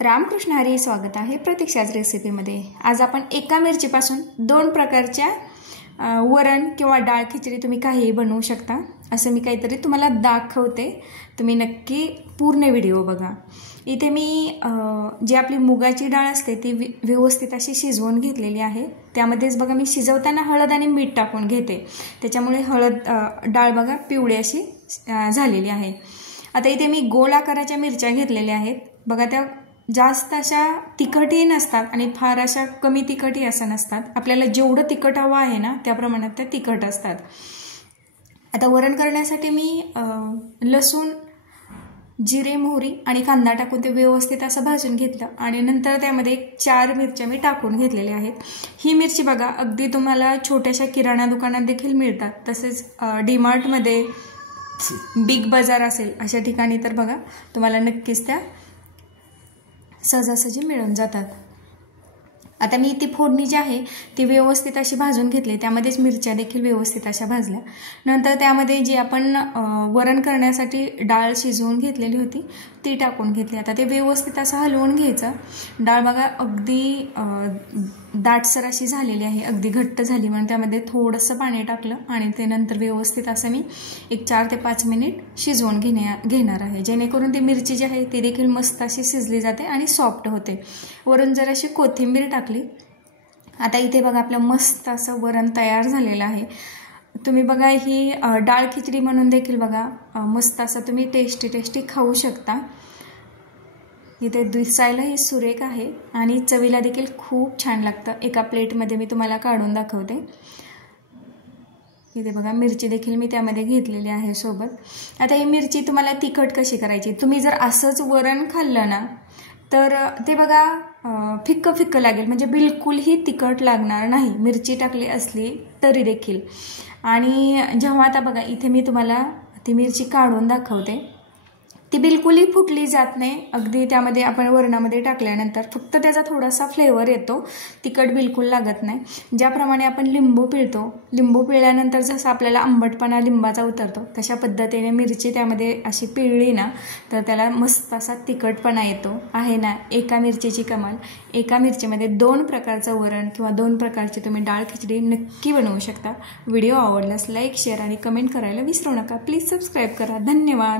रामकृष्ण हरी, स्वागत आहे प्रतीक्षाच रेसिपीमध्ये। आज आपण एका मिरचीपासून दोन प्रकारच्या वरण किंवा डाळ खिचडी तुम्ही काहीही बनवू शकता असं मी काहीतरी तुम्हाला दाखवते। तुम्ही नक्की पूर्ण व्हिडिओ बघा। इथे मी जी आपली मुगाची डाळ असते ती व्यवस्थित अशी शिजवून घेतलेली आहे। त्यामध्येच बघा मी शिजवताना हळद आणि मीठ टाकून घेते, त्याच्यामुळे डाळ बघा पिवळी अशी झालेली आहे। आता इथे मी गोल आकाराच्या मिरच्या घेतलेल्या आहेत बघा। त्या जास्त अशा तिखटही नसतात आणि फार अशा कमी तिखटही असं नसतात। आपल्याला जेवढं तिखट हवं आहे ना त्या प्रमाणात त्या तिखट असतात। आता वरण करण्यासाठी मी लसूण, जिरे, मोहरी आणि कांदा टाकून ते व्यवस्थित असं भाजून घेतलं आणि नंतर त्यामध्ये 4 मिरच्या मी टाकून घेतलेल्या आहेत। ही मिरची बघा अगदी तुम्हाला छोट्याशा किराणा दुकानात देखील मिळतात, तसेच डीमार्ट मध्ये, बिग बाजार असेल अशा ठिकाणी तर बघा तुम्हाला नक्कीच त्या सहजासहजी मिळून जातात। आता मी ती फोडणी जी आहे ती व्यवस्थित अशी भाजून घेतली, त्यामध्येच मिरच्या देखील व्यवस्थित अशा भाजल्या। नंतर त्यामध्ये जी आपण वरण करण्यासाठी डाळ शिजवून घेतलेली होती ती टाकून घेतली। आता ते व्यवस्थित असं हलवून घ्यायचं। डाळ बघा अगदी दाटसर अशी झालेली आहे, अगदी घट्ट झाली, म्हणून त्यामध्ये थोडंसं पाणी टाकलं आणि ते नंतर व्यवस्थित असं मी एक 4 ते 5 मिनिट शिजवून घेणार आहे, जेणेकरून ती मिरची जी आहे ती देखील मस्त अशी शिजली जाते आणि सॉफ्ट होते। वरून जर अशी कोथिंबीर टाकली। आता इथे बघा आपलं मस्त असं वरण तयार झालेलं आहे। तुम्ही बघा ही डाळ खिचडी म्हणून देखील बघा मस्त असं तुम्ही टेस्टी खाऊ शकता। इथे दिसायलाही सुरेख आहे आणि चवीला देखील खूप छान लागतं। एका प्लेटमध्ये मी तुम्हाला काढून दाखवते। इथे बघा मिरची देखील मी त्यामध्ये घेतलेली आहे सोबत। आता ही मिरची तुम्हाला तिखट कशी करायची, तुम्ही जर असंच वरण खाल्लं ना तर ते बघा फिक्कं लागेल, म्हणजे बिलकुलही तिखट लागणार नाही मिरची टाकली असली तरी देखील। आणि जेव्हा आता बघा इथे मी तुम्हाला ती मिरची काढून दाखवते, ती बिलकुलही फुटली जात नाही। अगदी त्यामध्ये आपण वरणामध्ये टाकल्यानंतर फक्त त्याचा थोडासा फ्लेवर येतो, तिखट बिलकुल लागत नाही। ज्याप्रमाणे आपण लिंबू पिळतो, लिंबू पिळल्यानंतर जसं आपल्याला आंबटपणा लिंबाचा उतरतो तशा पद्धतीने मिरची त्यामध्ये अशी पिळली ना तर त्याला मस्त असा तिखटपणा येतो आहे ना। एका मिरचीची कमाल, एका मिरचीमध्ये 2 प्रकारचं वरण किंवा 2 प्रकारची तुम्ही डाळ खिचडी नक्की बनवू शकता। व्हिडिओ आवडल्यास लाईक, शेअर आणि कमेंट करायला विसरू नका। प्लीज सबस्क्राईब करा। धन्यवाद।